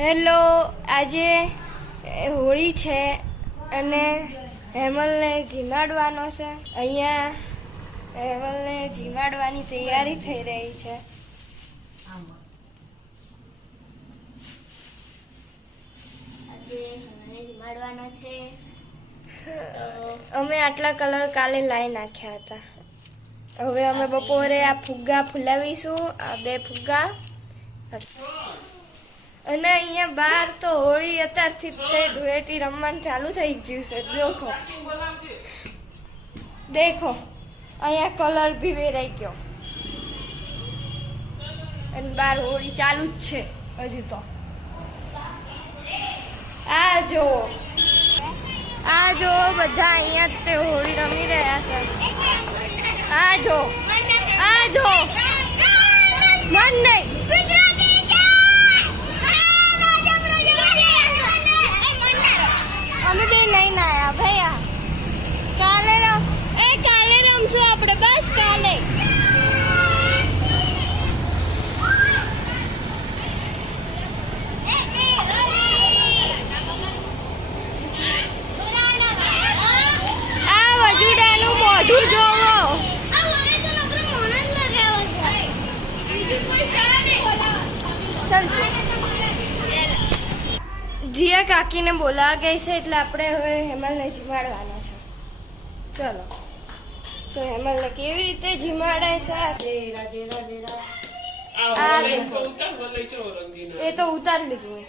Hello, આજે હોળી છે અને હેમલને જીમાડવાનો છે. અહીંયા હેમલને જીમાડવાની તૈયારી થઈ રહી છે. અમે આટલા કલર કાલે લાવી નાખ્યા હતા. હવે અમે બપોરે આ ફુગ્ગા ફુલાવીશું, આ 2 ફુગ્ગા. અને અહીંયા બહાર તો હોળી અત્યારથી ધૂળેટી રમવાનું ચાલુ થઈ ગયું છે. દેખો અહીંયા કલર બી વેરાઈ ગયો અને બહાર હોળી ચાલુ જ છે હજુ તો. આ જો બધા અહીંયા તે હોળી રમી રહ્યા છે. આ જો મન નહીં. અમે બે નહીં નાયા ભૈયા. કાલે રમશું આપણે, બસ કાલે. આ વજુડાનું મોઢું જોવો. જીયા કાકીને બોલાવા ગઈ છે એટલે આપણે હવે હેમલને જીમાડવાનો છે. ચલો તો હેમલને કેવી રીતે જીમાડે છે એ તો ઉતારી લીધું.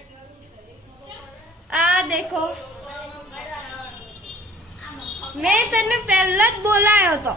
આ દેખો, મેં તને પહેલા જ બોલાયો હતો.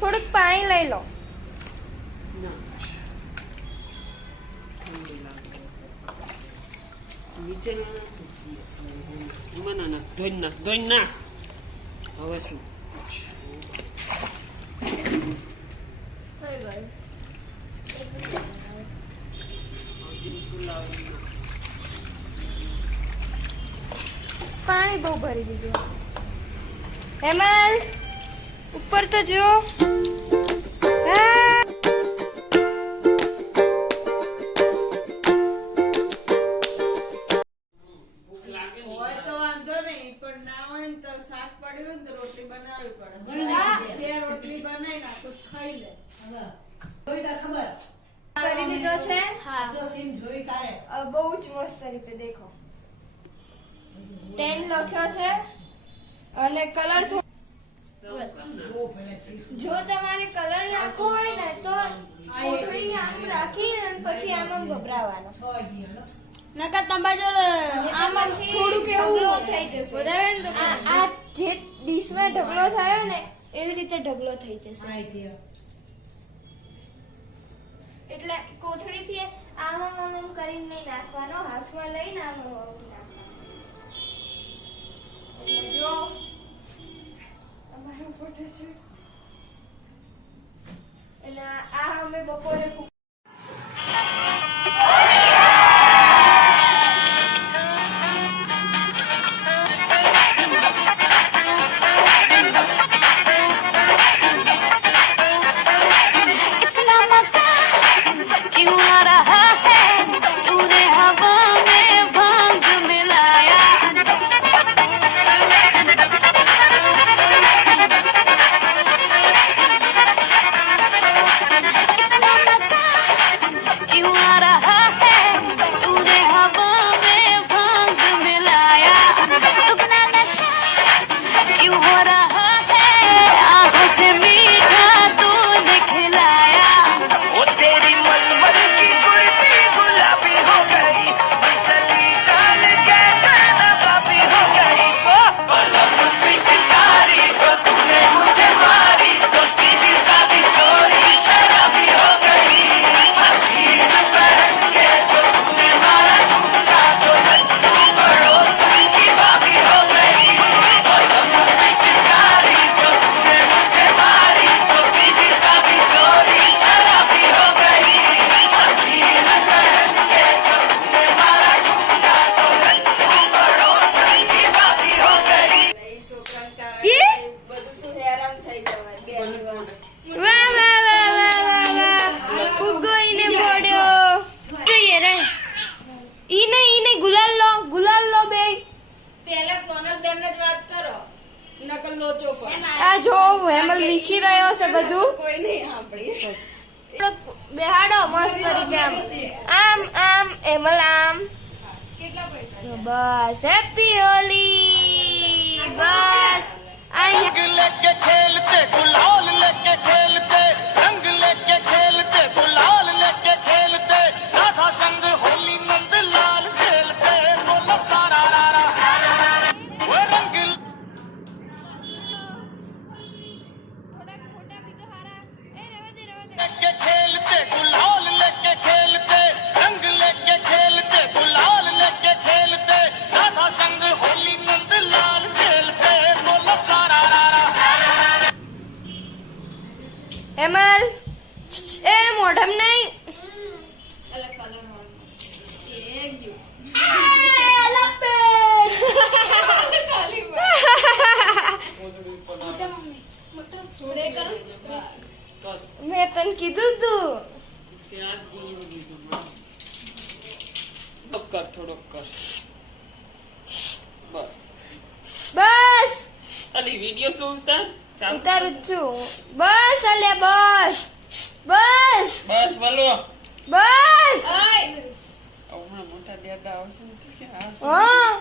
થોડુંક પાણી લઈ લો. હવે શું પાણી બહુ ભરી દીધું. હેમલ ઉપર તો જો. બહુ જ મસ્ત રીતે દેખો 10 લખ્યો છે અને કલર. જો તમારે કલર નાખવો હોય ને તો કોથળી આમ રાખી અને પછી આમ ગભરાવાનો. નકર તમારે આમાં થોડુંક એવું થઈ જશે વધારે ને તો આ જે ડીશમાં ઢગલો થયો ને એવી રીતે ઢગલો થઈ જશે. એટલે કોથળીથી આમ કરીને નહીં નાખવાનો, હાથમાં લઈને આમ નાખવાનો. જો હેમલ લીખી રહ્યો છે બધું. કોઈ નહીં સાંભળી. બેહાડો મસ્ત તરીકે આમ આમ આમ હેમલ આમ. કેટલા પૈસા? બસ હેપી હોલી. બસ रंग लेके खेलते गुलाल लेके खेलते रंग लेके खेलते गुलाल लेके खेलते राधा संग होली नंद लाल खेलते बोलो सारा रारा वो रंग लेके खेलते गुलाल लेके खेलते रंग लेके खेलते गुलाल लेके खेलते राधा संग होली नंद लाल खेलते बोलो सारा હેમલ એ મોઢમ નહીં. અલગ કલર વાળો. એ ગયું. ખાલી સુરે કરું. મેં તને કીધું તું. ત્યાં જ બોલવું કીધું મેં. થોડોક કર થોડોક કર બસ. બસ અલી વિડિયો તો ઉતાર ચાલુ. ઉતારું જ છું. બસ અલ્યા બસ બસ બસ બોલો. બસ. હમણાં મોટા દેડા આવશે ને કે આ શું? હા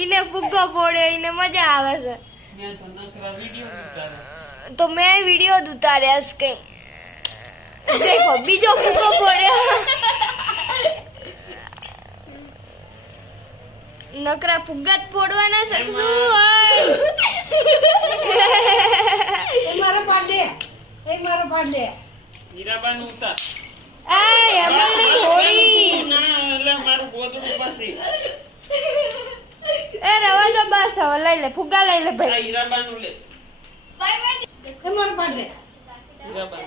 ઈને ફુગ્ગો ફોડ્યો, ઈને મજા આવે છે. મેં તો નકરા વિડિયો ઉતારે. તો મેં વિડીયો જ ઉતાર્યા છે કઈ. દેખો બીજો ફુગ્ગો ફોડ્યો. નકરા ફુગ્ગા જ ફોડવાના છે કે શું હોય? હીરાબાન ઉતાર. આ હેમલની હોળી. ના એટલે મારું ગોદડું પાછી. એ રવા દો બસ હવે લઈ લે ફુગ્ગા લઈ લે આ ભાઈ. હીરાબાનું લે. Bye bye. હીરાબાન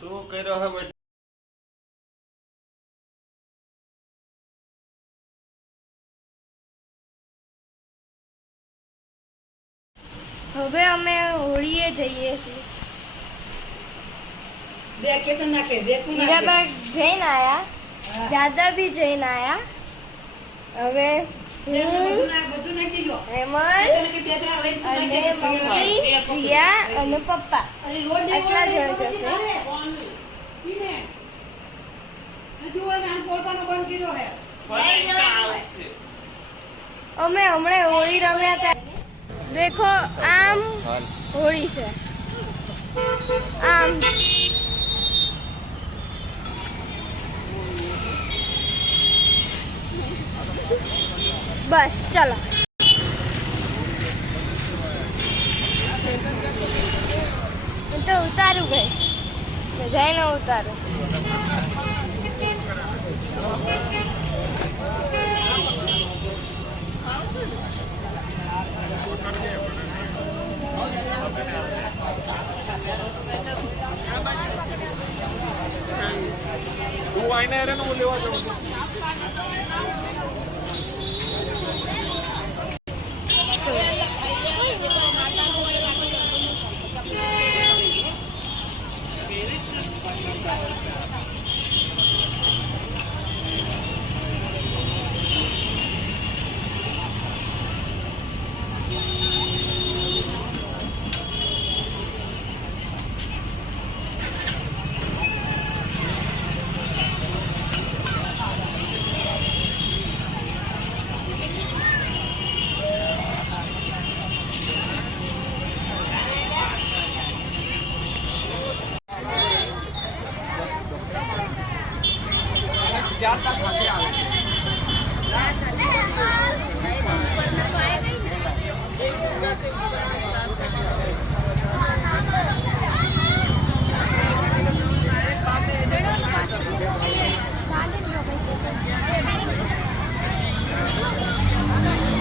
શું કર્યો હવે હવે અમે હોળીએ જઈએ છીએ. હીરાબા જઈને આયા, દાદા બી જઈને આયા. હવે હું હેમલ અને મમ્મી જીયા અને પપ્પા આટલા જણ જશે. આવશે. અમે હમણાં હોળી રમ્યા હતા. દેખો આમ હોળી છે આમ. બસ ચલો. હું તો ઉતારું ભાઈ, બધાને ઉતારું. તું આઈને હેરે નું લેવા જાઉં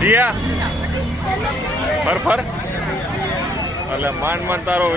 દિયા ફર એટલે માંડ તારો